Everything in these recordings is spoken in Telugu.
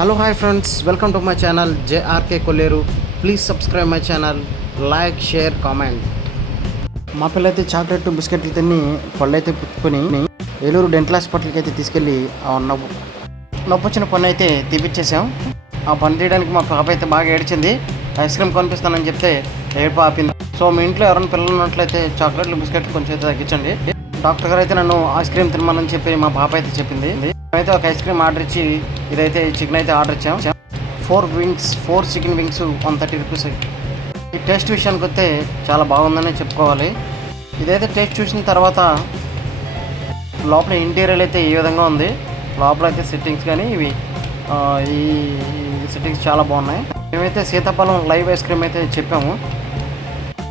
Hello hi friends, welcome to my channel JRK Kolleru. Please subscribe my channel, like, share, comment. మా పిల్లయితే చాక్లెట్ బిస్కెట్లు తిని పళ్ళైతే పుచ్చుకొని ఏలూరు డెంటల్ హాస్పిటల్కి అయితే తీసుకెళ్ళి నొప్పి వచ్చిన పన్ను అయితే తీపిచ్చేసాం. ఆ పన్ను తీయడానికి మా పాప అయితే బాగా ఏడ్చింది. ఐస్ క్రీమ్ కొనిపిస్తానని చెప్తే ఏడుపు ఆపింది. సో మీ ఇంట్లో ఎవరైనా పిల్లలు ఉన్నట్లయితే చాక్లెట్లు బిస్కెట్లు కొంచెం అయితే తగ్గించండి. డాక్టర్ గారు అయితే నన్ను ఐస్ క్రీమ్ తినమని చెప్పి మా పాప అయితే చెప్పింది. మేమైతే ఒక ఐస్ క్రీమ్ ఆర్డర్ ఇచ్చి ఇదైతే చికెన్ అయితే ఆర్డర్ ఇచ్చాం. 4 చికెన్ వింగ్స్ 130 రూపీస్. ఈ టేస్ట్ విషయానికి వస్తే చాలా బాగుందని చెప్పుకోవాలి. ఇదైతే టేస్ట్ చూసిన తర్వాత లోపల ఇంటీరియర్ అయితే ఈ విధంగా ఉంది. లోపల అయితే సెట్టింగ్స్ కానీ ఈ సెట్టింగ్స్ చాలా బాగున్నాయి. మేమైతే సీతాఫలం లైవ్ ఐస్ క్రీమ్ అయితే చెప్పాము.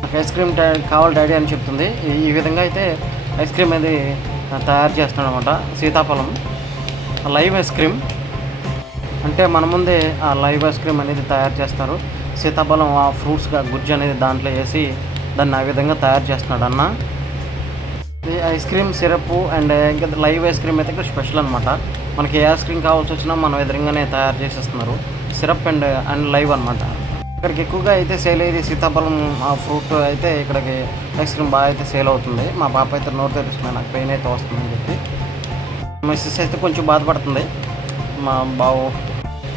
నాకు ఐస్ క్రీమ్ కావాలి డాడీ అని చెప్తుంది. ఈ విధంగా అయితే ఐస్ క్రీమ్ అది తయారు చేస్తున్నాడు అనమాట. సీతాఫలం లైవ్ ఐస్ క్రీమ్ అంటే మన ముందే ఆ లైవ్ ఐస్ క్రీమ్ అనేది తయారు చేస్తారు. సీతాఫలం ఆ ఫ్రూట్స్గా గుజ్జు అనేది దాంట్లో వేసి దాన్ని ఆ విధంగా తయారు చేస్తున్నాడు అన్న. ఈ ఐస్ క్రీమ్ సిరప్ అండ్ ఇంకా లైవ్ ఐస్ క్రీమ్ అయితే ఇక్కడ స్పెషల్ అనమాట. మనకి ఏ ఐస్ క్రీమ్ కావాల్సి వచ్చినా మనం ఎదురుగానే తయారు చేసేస్తున్నారు. సిరప్ అండ్ లైవ్ అనమాట. ఇక్కడికి ఎక్కువగా అయితే సేల్ అయ్యేది సీతాఫలం ఆ ఫ్రూట్ అయితే ఇక్కడికి ఐస్ క్రీమ్ బాగా అయితే సేల్ అవుతుంది. మా పాప అయితే నోరు తెరుస్తుంది, నాకు పెయిన్ అయితే వస్తుందని చెప్పి. మా సిస్ అయితే కొంచెం బాధపడుతుంది, మా బావు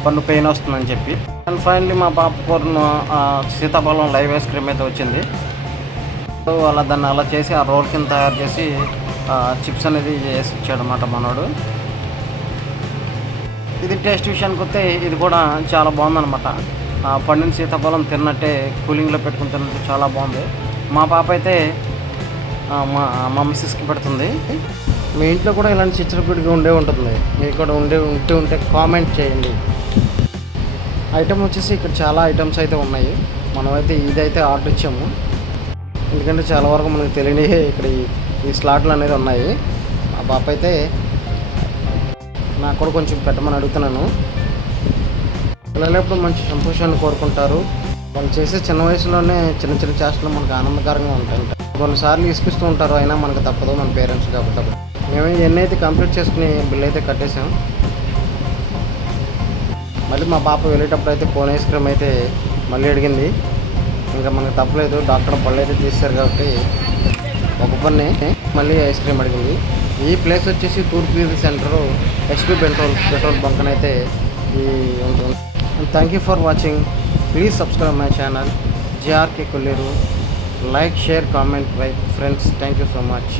పన్ను పెయిన్ వస్తుందని చెప్పి. అండ్ ఫైనల్లీ మా పాప కోరిన సీతాఫలం లైవ్ ఐస్ క్రీమ్ అయితే వచ్చింది. దాన్ని అలా చేసి ఆ రోల్ కింద తయారు చేసి చిప్స్ అనేది చేసి ఇచ్చాడు అన్నమాట మనోడు. ఇది టేస్ట్ విషయానికి వస్తే ఇది కూడా చాలా బాగుందన్నమాట. పండిన సీతాఫలం తిన్నట్టే కూలింగ్లో పెట్టుకుని తిన్నట్టు చాలా బాగుంది. మా పాప అయితే మా మిస్సెస్కి పెడుతుంది. మీ ఇంట్లో కూడా ఇలాంటి చిచ్చరపిడిగా ఉంటుంది. మీకు కూడా ఉంటే కామెంట్ చేయండి. ఐటమ్ వచ్చేసి ఇక్కడ చాలా ఐటమ్స్ అయితే ఉన్నాయి. మనమైతే ఇదైతే ఆర్డర్ ఇచ్చాము. ఎందుకంటే చాలా వరకు మనకు తెలియని ఇక్కడ ఈ స్లాట్లు అనేది ఉన్నాయి. మా పాప అయితే నాకు కూడా కొంచెం పెట్టమని అడుగుతున్నాను. పిల్లలప్పుడు మంచి సంతోషాన్ని కోరుకుంటారు. వాళ్ళు చేసే చిన్న వయసులోనే చిన్న చిన్న చేష్టలు మనకు ఆనందకరంగా ఉంటాయి. కొన్నిసార్లు ఇసుకిస్తూ ఉంటారు, అయినా మనకు తప్పదు, మన పేరెంట్స్ కాబట్టి. మేము ఎన్నైతే కంప్లీట్ చేసుకుని బిల్ అయితే కట్టేసాం. మళ్ళీ మా పాప వెళ్ళేటప్పుడు అయితే కోన్ ఐస్ క్రీమ్ అయితే మళ్ళీ అడిగింది. ఇంకా మనకు తప్పలేదు, డాక్టర్ పళ్ళు అయితే తీశారు కాబట్టి ఒక పన్నే మళ్ళీ ఐస్ క్రీమ్ అడిగింది. ఈ ప్లేస్ వచ్చేసి తూర్పు సెంటర్ హెచ్పి పెట్రోల్ బంక్ అయితే ఈ ఉంటుంది. Thank you for watching. Please subscribe my channel JRK Kolleru. Like, share, comment, right friends. Thank you so much.